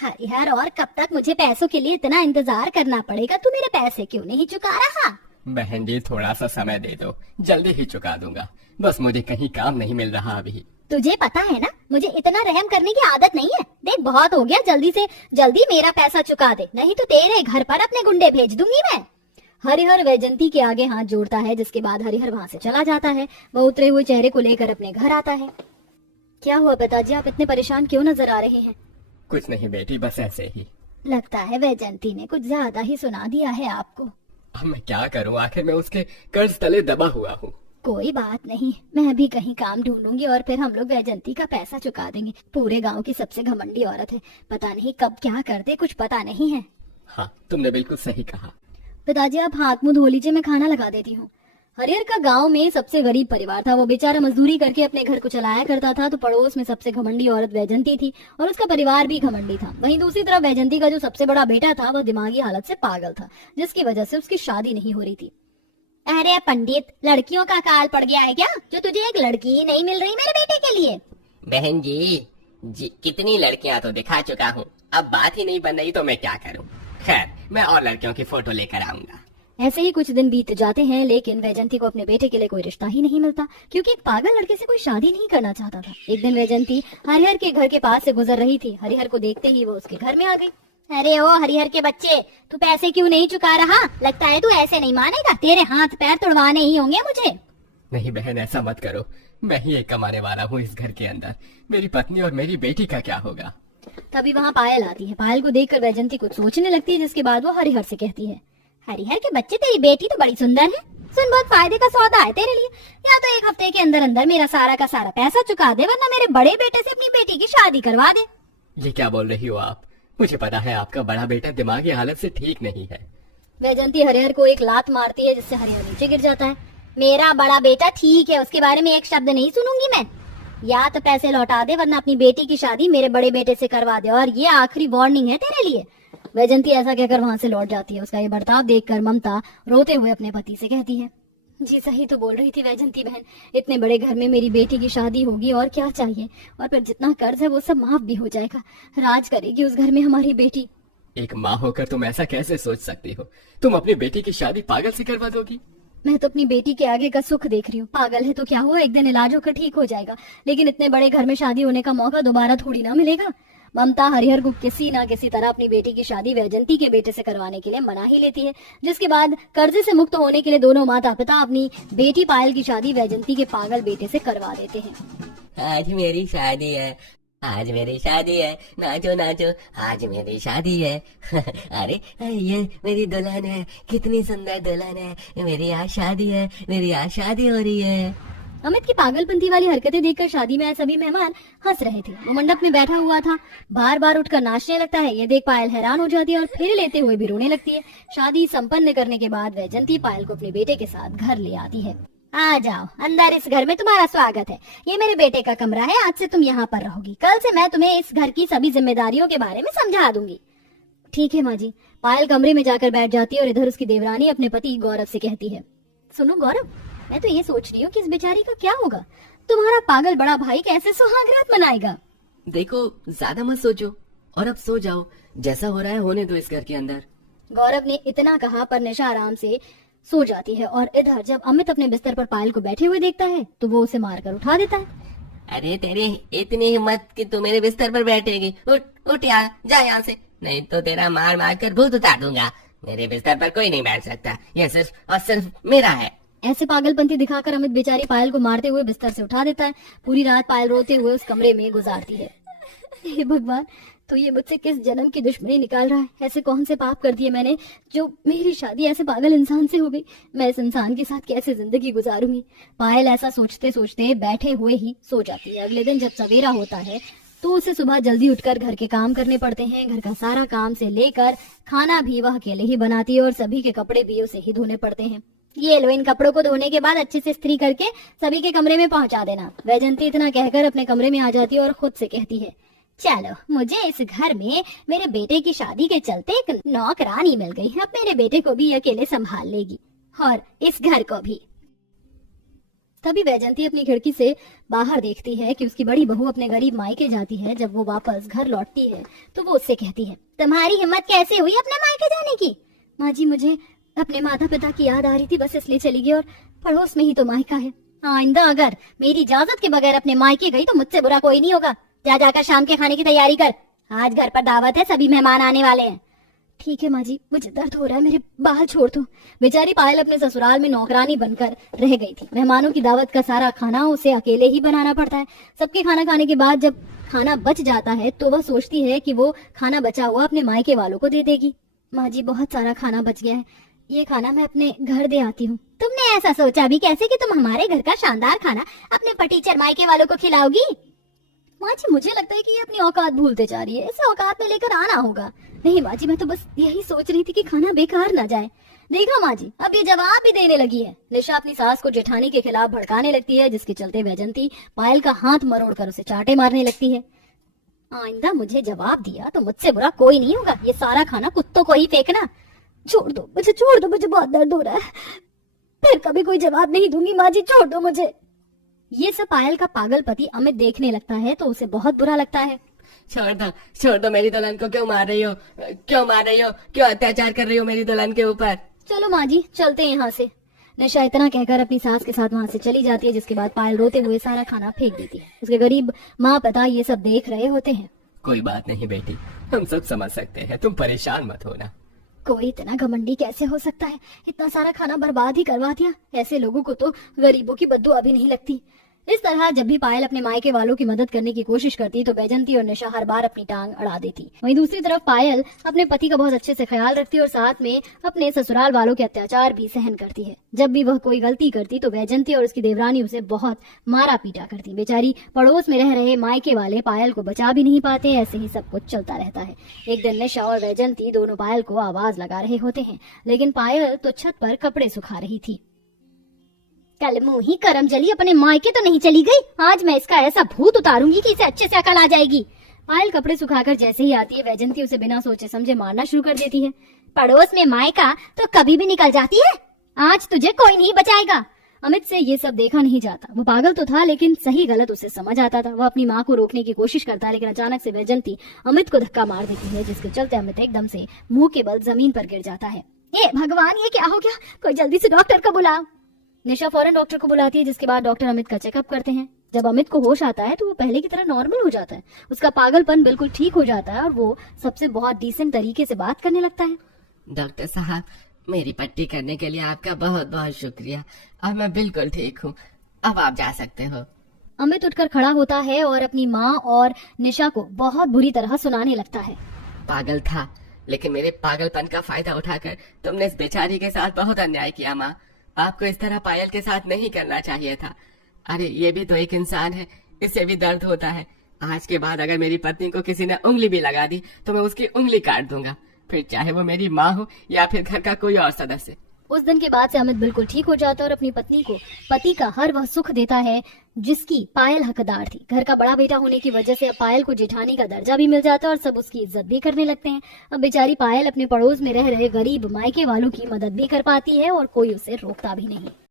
हरिहर, और कब तक मुझे पैसों के लिए इतना इंतजार करना पड़ेगा? तू मेरे पैसे क्यों नहीं चुका रहा? बहन जी थोड़ा सा समय दे दो, जल्दी ही चुका दूंगा। बस मुझे कहीं काम नहीं मिल रहा अभी। तुझे पता है ना, मुझे इतना रहम करने की आदत नहीं है। देख, बहुत हो गया, जल्दी से जल्दी मेरा पैसा चुका दे, नहीं तो तेरे घर पर अपने गुंडे भेज दूंगी मैं। हरिहर वैजंती के आगे हाथ जोड़ता है, जिसके बाद हरिहर वहाँ से चला जाता है। वह उतरे हुए चेहरे को लेकर अपने घर आता है। क्या हुआ पिताजी, आप इतने परेशान क्यों नजर आ रहे हैं? कुछ नहीं बेटी, बस ऐसे ही। लगता है वैजंती ने कुछ ज्यादा ही सुना दिया है आपको। अब मैं क्या करूं, आखिर मैं उसके कर्ज तले दबा हुआ हूँ। कोई बात नहीं, मैं भी कहीं काम ढूंढूंगी और फिर हम लोग वैजंती का पैसा चुका देंगे। पूरे गांव की सबसे घमंडी औरत है, पता नहीं कब क्या कर दे, कुछ पता नहीं है। हाँ, तुमने बिल्कुल सही कहा। पिताजी आप हाथ मुंह धो लीजिए, मैं खाना लगा देती हूँ। हरिहर का गांव में सबसे गरीब परिवार था। वो बेचारा मजदूरी करके अपने घर को चलाया करता था, तो पड़ोस में सबसे घमंडी औरत वैजंती थी और उसका परिवार भी घमंडी था। वहीं दूसरी तरफ वैजंती का जो सबसे बड़ा बेटा था, वह दिमागी हालत से पागल था, जिसकी वजह से उसकी शादी नहीं हो रही थी। अरे पंडित, लड़कियों का काल पड़ गया है क्या, जो तुझे एक लड़की ही नहीं मिल रही मेरे बेटे के लिए? बहन जी कितनी लड़कियां तो दिखा चुका हूँ, अब बात ही नहीं बन रही तो मैं क्या करूँ। खैर, मैं और लड़कियों की फोटो लेकर आऊंगा। ऐसे ही कुछ दिन बीत जाते हैं, लेकिन वैजंती को अपने बेटे के लिए कोई रिश्ता ही नहीं मिलता, क्योंकि एक पागल लड़के से कोई शादी नहीं करना चाहता था। एक दिन वैजंती हरिहर के घर के पास से गुजर रही थी। हरिहर को देखते ही वो उसके घर में आ गई। अरे ओ हरिहर के बच्चे, तू पैसे क्यों नहीं चुका रहा? लगता है तू ऐसे नहीं मानेगा, तेरे हाथ पैर तुड़वाने ही होंगे मुझे। नहीं बहन, ऐसा मत करो, मैं ही एक कमाने वाला हूँ इस घर के अंदर। मेरी पत्नी और मेरी बेटी का क्या होगा? तभी वहाँ पायल आती है। पायल को देखकर वैजंती कुछ सोचने लगती है, जिसके बाद वो हरिहर से कहती है, हरिहर के बच्चे, तेरी बेटी तो बड़ी सुंदर है। सुन, बहुत फायदे का सौदा है तेरे लिए। या तो एक हफ्ते के अंदर अंदर मेरा सारा का सारा पैसा चुका दे, वरना मेरे बड़े बेटे से अपनी बेटी की शादी करवा दे। ये क्या बोल रही हो आप? मुझे पता है आपका बड़ा बेटा दिमागी हालत से ठीक नहीं है। वैजंती हरिहर को एक लात मारती है, जिससे हरिहर नीचे गिर जाता है। मेरा बड़ा बेटा ठीक है, उसके बारे में एक शब्द नहीं सुनूंगी मैं। या तो पैसे लौटा दे, वरना अपनी बेटी की शादी मेरे बड़े बेटे से करवा दे, और ये आखिरी वार्निंग है तेरे लिए। वैजंती ऐसा कहकर वहां से लौट जाती है। उसका ये बर्ताव देखकर ममता रोते हुए अपने पति से कहती है, जी सही तो बोल रही थी वैजंती बहन, इतने बड़े घर में मेरी बेटी की शादी होगी और क्या चाहिए, और फिर जितना कर्ज है वो सब माफ भी हो जाएगा। राज करेगी उस घर में हमारी बेटी। एक माँ होकर तुम ऐसा कैसे सोच सकती हो? तुम अपनी बेटी की शादी पागल से करवा दोगी? मैं तो अपनी बेटी के आगे का सुख देख रही हूँ। पागल है तो क्या हुआ, एक दिन इलाज होकर ठीक हो जाएगा, लेकिन इतने बड़े घर में शादी होने का मौका दोबारा थोड़ी ना मिलेगा। ममता हरिहर को किसी ना किसी तरह अपनी बेटी की शादी वैजंती के बेटे से करवाने के लिए मना ही लेती है, जिसके बाद कर्जे से मुक्त होने के लिए दोनों माता पिता अपनी बेटी पायल की शादी वैजंती के पागल बेटे से करवा देते हैं। आज मेरी शादी है, आज मेरी शादी है, नाचो नाचो, आज मेरी शादी है। अरे ये मेरी दुल्हन है, कितनी सुंदर दुल्हन है, मेरी आज शादी है, मेरी आज शादी हो रही है। अमित की पागलपंती वाली हरकतें देखकर शादी में आए सभी मेहमान हंस रहे थे। वो मंडप में बैठा हुआ था, बार बार उठकर नाचने लगता है। ये देख पायल हैरान हो जाती है और फिर लेते हुए भी रोने लगती है। शादी संपन्न करने के बाद वैजंती पायल को अपने बेटे के साथ घर ले आती है। आ जाओ अंदर, इस घर में तुम्हारा स्वागत है। ये मेरे बेटे का कमरा है, आज से तुम यहाँ पर रहोगी। कल से मैं तुम्हें इस घर की सभी जिम्मेदारियों के बारे में समझा दूंगी। ठीक है माँ जी। पायल कमरे में जाकर बैठ जाती है और इधर उसकी देवरानी अपने पति गौरव से कहती है, सुनो गौरव, मैं तो ये सोच रही हूँ कि इस बेचारी का क्या होगा। तुम्हारा पागल बड़ा भाई कैसे सुहागरात मनाएगा? देखो, ज्यादा मत सोचो और अब सो जाओ। जैसा हो रहा है होने दो इस घर के अंदर। गौरव ने इतना कहा पर निशा आराम से सो जाती है, और इधर जब अमित अपने बिस्तर पर पायल को बैठे हुए देखता है तो वो उसे मारकर उठा देता है। अरे तेरी इतनी हिम्मत कि तू मेरे बिस्तर पर बैठेगी? उठ उठ यार, जा यहाँ से, नहीं तो तेरा मार मार कर भूत उतार दूंगा। मेरे बिस्तर पर कोई नहीं बैठ सकता, यह सिर्फ और सिर्फ मेरा है। ऐसे पागलपंती दिखाकर अमित बेचारी पायल को मारते हुए बिस्तर से उठा देता है। पूरी रात पायल रोते हुए उस कमरे में गुजारती है। हे भगवान, तो ये मुझसे किस जन्म की दुश्मनी निकाल रहा है? ऐसे कौन से पाप कर दिए मैंने जो मेरी शादी ऐसे पागल इंसान से हो गई? मैं इस इंसान के साथ कैसे जिंदगी गुजारूंगी? पायल ऐसा सोचते सोचते बैठे हुए ही सो जाती है। अगले दिन जब सवेरा होता है तो उसे सुबह जल्दी उठकर घर के काम करने पड़ते हैं। घर का सारा काम से लेकर खाना भी वह अकेले ही बनाती है और सभी के कपड़े भी उसे ही धोने पड़ते हैं। ये लो, इन कपड़ों को धोने के बाद अच्छे से इस्त्री करके सभी के कमरे में पहुंचा देना। वैजंती इतना कहकर अपने कमरे में आ जाती है और खुद से कहती है, चलो, मुझे इस घर में मेरे बेटे की शादी के चलते एक नौकरानी मिल गई है। अब मेरे बेटे को भी अकेले संभाल लेगी और इस घर को भी। तभी वैजंती अपनी खिड़की से बाहर देखती है कि उसकी बड़ी बहू अपने गरीब मायके जाती है। जब वो वापस घर लौटती है तो वो उससे कहती है, तुम्हारी हिम्मत कैसे हुई अपने मायके जाने की? माँ जी, मुझे अपने माता पिता की याद आ रही थी, बस इसलिए चली गई, और पड़ोस में ही तो मायका है। आइंदा अगर मेरी इजाजत के बगैर अपने मायके गई तो मुझसे बुरा कोई नहीं होगा। जा जाकर शाम के खाने की तैयारी कर, आज घर पर दावत है, सभी मेहमान आने वाले हैं। ठीक है माँ जी, मुझे दर्द हो रहा है, मेरे बाल छोड़ दो। बेचारी पायल अपने ससुराल में नौकरानी बनकर रह गई थी। मेहमानों की दावत का सारा खाना उसे अकेले ही बनाना पड़ता है। सबके खाना खाने के बाद जब खाना बच जाता है तो वह सोचती है कि वो खाना बचा हुआ अपने मायके वालों को दे देगी। माँ जी, बहुत सारा खाना बच गया है, ये खाना मैं अपने घर दे आती हूँ। तुमने ऐसा सोचा भी कैसे कि तुम हमारे घर का शानदार खाना अपने पटीचर मायके वालों को खिलाओगी? माँ जी, मुझे लगता है कि ये अपनी औकात भूलते जा रही है, इसे औकात में लेकर आना होगा। नहीं माँ जी, मैं तो बस यही सोच रही थी कि खाना बेकार ना जाए। देखा माँ जी, अब ये जवाब भी देने लगी है। निशा अपनी सास को जेठानी के खिलाफ भड़काने लगती है, जिसके चलते वैजंती पायल का हाथ मरोड़कर उसे चांटे मारने लगती है। आइंदा मुझे जवाब दिया तो मुझसे बुरा कोई नहीं होगा, ये सारा खाना कुत्तों को ही फेंकना। छोड़ दो मुझे, मुझे बहुत दर्द हो रहा है, फिर कभी कोई जवाब नहीं दूंगी माँ जी, छोड़ दो मुझे। ये सब पायल का पागल पति अमित देखने लगता है तो उसे बहुत बुरा लगता है। छोड़ दो, मेरी दुल्हन को क्यों मार रही हो? क्यों अत्याचार कर रही हो मेरी दुल्हन के ऊपर? चलो माँ जी, चलते हैं यहाँ से। निशा इतना कहकर अपनी सास के साथ वहाँ से चली जाती है, जिसके बाद पायल रोते हुए सारा खाना फेंक देती है। उसके गरीब माँ पिता ये सब देख रहे होते हैं। कोई बात नहीं बेटी, हम सब समझ सकते हैं, तुम परेशान मत होना। कोई इतना घमंडी कैसे हो सकता है, इतना सारा खाना बर्बाद ही करवा दिया। ऐसे लोगों को तो गरीबों की बद्दुआ भी नहीं लगती। इस तरह जब भी पायल अपने मायके वालों की मदद करने की कोशिश करती तो बैजंती और निशा हर बार अपनी टांग अड़ा देती। वहीं दूसरी तरफ पायल अपने पति का बहुत अच्छे से ख्याल रखती और साथ में अपने ससुराल वालों के अत्याचार भी सहन करती है। जब भी वह कोई गलती करती तो बैजंती और उसकी देवरानी उसे बहुत मारा पीटा करती। बेचारी पड़ोस में रह रहे मायके वाले पायल को बचा भी नहीं पाते। ऐसे ही सब कुछ चलता रहता है। एक दिन निशा और बैजंती दोनों पायल को आवाज लगा रहे होते हैं, लेकिन पायल तो छत पर कपड़े सुखा रही थी। कल मुंह ही करम जली, अपने मायके तो नहीं चली गई। आज मैं इसका ऐसा भूत उतारूंगी कि इसे अच्छे से अकल आ जाएगी। पायल कपड़े सुखाकर जैसे ही आती है, वैजंती उसे बिना सोचे समझे मारना शुरू कर देती है। पड़ोस में मायका तो कभी भी निकल जाती है, आज तुझे कोई नहीं बचाएगा। अमित से ये सब देखा नहीं जाता। वो पागल तो था, लेकिन सही गलत उसे समझ आता था। वह अपनी माँ को रोकने की कोशिश करता है, लेकिन अचानक से वैजंती अमित को धक्का मार देती है, जिसके चलते अमित एकदम से मुंह के बल जमीन पर गिर जाता है। ये भगवान, ये क्या हो गया? कोई जल्दी से डॉक्टर को बुलाओ। निशा फौरन डॉक्टर को बुलाती है, जिसके बाद डॉक्टर अमित का चेकअप करते हैं। जब अमित को होश आता है तो वो पहले की तरह नॉर्मल हो जाता है। उसका पागलपन बिल्कुल ठीक हो जाता है और वो सबसे बहुत डिसेंट तरीके से बात करने लगता है। डॉक्टर साहब, मेरी पट्टी करने के लिए आपका बहुत बहुत शुक्रिया। अब मैं बिल्कुल ठीक हूँ, अब आप जा सकते हो। अमित उठकर खड़ा होता है और अपनी माँ और निशा को बहुत बुरी तरह सुनाने लगता है। पागल था, लेकिन मेरे पागलपन का फायदा उठाकर तुमने इस बेचारी के साथ बहुत अन्याय किया। माँ, आपको इस तरह पायल के साथ नहीं करना चाहिए था। अरे ये भी तो एक इंसान है, इससे भी दर्द होता है। आज के बाद अगर मेरी पत्नी को किसी ने उंगली भी लगा दी तो मैं उसकी उंगली काट दूंगा, फिर चाहे वो मेरी माँ हो या फिर घर का कोई और सदस्य। उस दिन के बाद से अमित बिल्कुल ठीक हो जाता है और अपनी पत्नी को पति का हर वह सुख देता है जिसकी पायल हकदार थी। घर का बड़ा बेटा होने की वजह से अब पायल को जेठानी का दर्जा भी मिल जाता है और सब उसकी इज्जत भी करने लगते हैं। अब बेचारी पायल अपने पड़ोस में रह रहे गरीब मायके वालों की मदद भी कर पाती है और कोई उसे रोकता भी नहीं।